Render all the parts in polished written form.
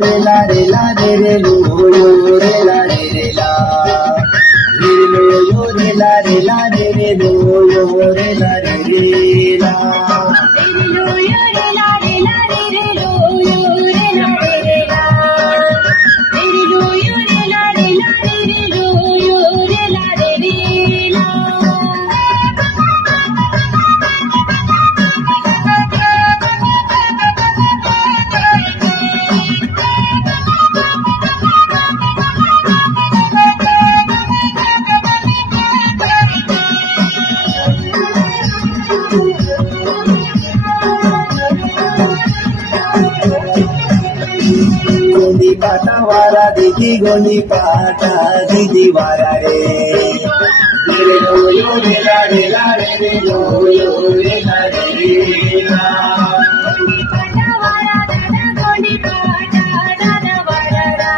re la re la re re lo yo re la re re la re lo yo re la re la re re lo yo re la re re la re lo yo re la re la re re lo yo re la re re la re lo yo re la re la re re lo yo re la re re la Gondi पाटा वारा दीदी गोंदी पाटा दीदी वारा रे लो यो रे ला रे ला रे रे लो यो रे ला रे रे ला गोंडी पाटा वाला दादा गोंडी पाटा दादा वाला रा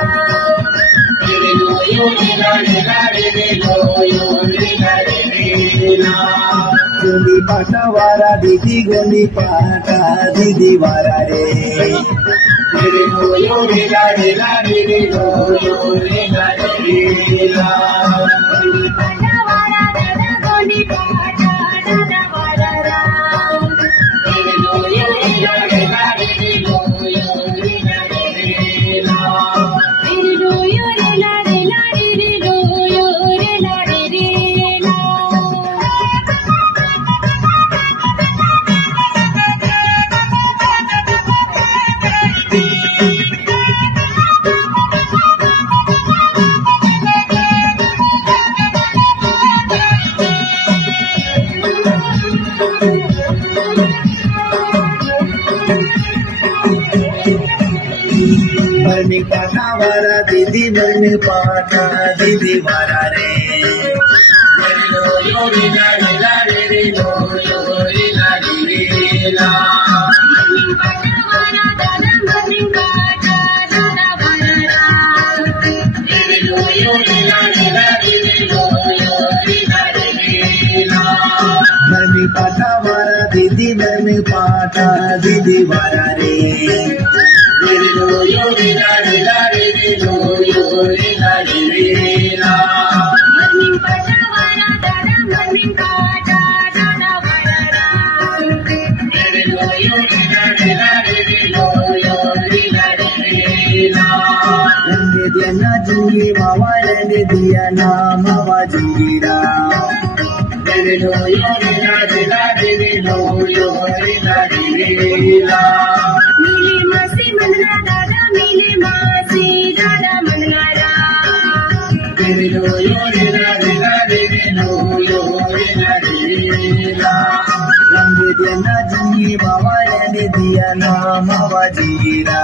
रे लो यो रे ला रे ला रे रे लो यो रे ला रे रे ला गोंदी पाटा वारा दीदी गोंदी पाटा दीदी वारा रे रे लो यो रे ला रे ला रे रे लो यो रे ला रे रे ला गोंडी पाटा वाला दादा गोंडी पाटा दादा वाला रा रे लो यो रे ला रे ला रे रे लो यो रे ला रे रे ला re lo yo re la re la re re lo yo re la re re la मरनी पाटा वारा दीदी मरनी पाटा दीदी वारा रे लो यो रे ला रे ला रे रे लो यो रे ला रे रे ला मरनी पाटा वाला दादा मरनी पाटा दादा वाला रा रे लो यो रे ला रे ला रे रे लो यो रे ला रे रे ला मरनी पाटा वारा दीदी मरनी पाटा दीदी वारा रे लो यो रे ला रे ला रे रे लो यो रे ला रे रे ला मरनी पाटा वाला दादा मरनी पाटा दादा वाला रा रे लो यो रे ला रे ला रे रे लो यो रे ला रे रे ला रंगे दिया जुंगी मावा रंगे दिया ना मावा जुंगीरा रे लो यो रे ला रे ला रे रे लो यो रे ला रे रे ला मिले मासी मनना दादा मिले मासी दादा मनना रा रे लो यो रे ला रे ला रे रे लो यो रे ला रे रे ला रंगे दिया जुंगी मावा रंगे दिया ना मावा जुंगीरा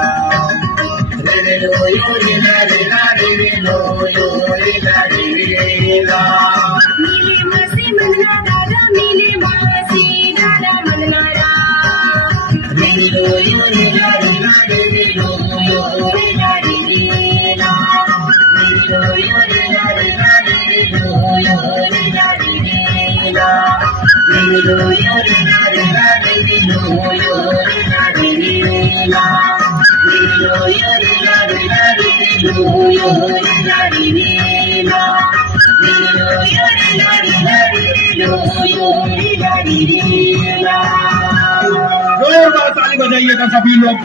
रे लो यो रे ला रे ला रे रे लो यो रे ला रे रे ला मिले मासी मनना दादा मिले मासी दादा मनना रा रे लो यो रे ला रे ला रे रे लो यो रे ला रे रे ला रे लो यो रे ला रे ला रे रे लो यो रे ला रे रे ला रे लो यो रे ला रे ला रे रे लो यो रे ला रे रे ला रे लो यो रे ला रे ला रे रे लो यो रे ला रे रे ला रे लो यो रे ला रे ला रे रे लो यो रे ला रे रे ला जोरदार ताली बजाइएगा सभी लोग।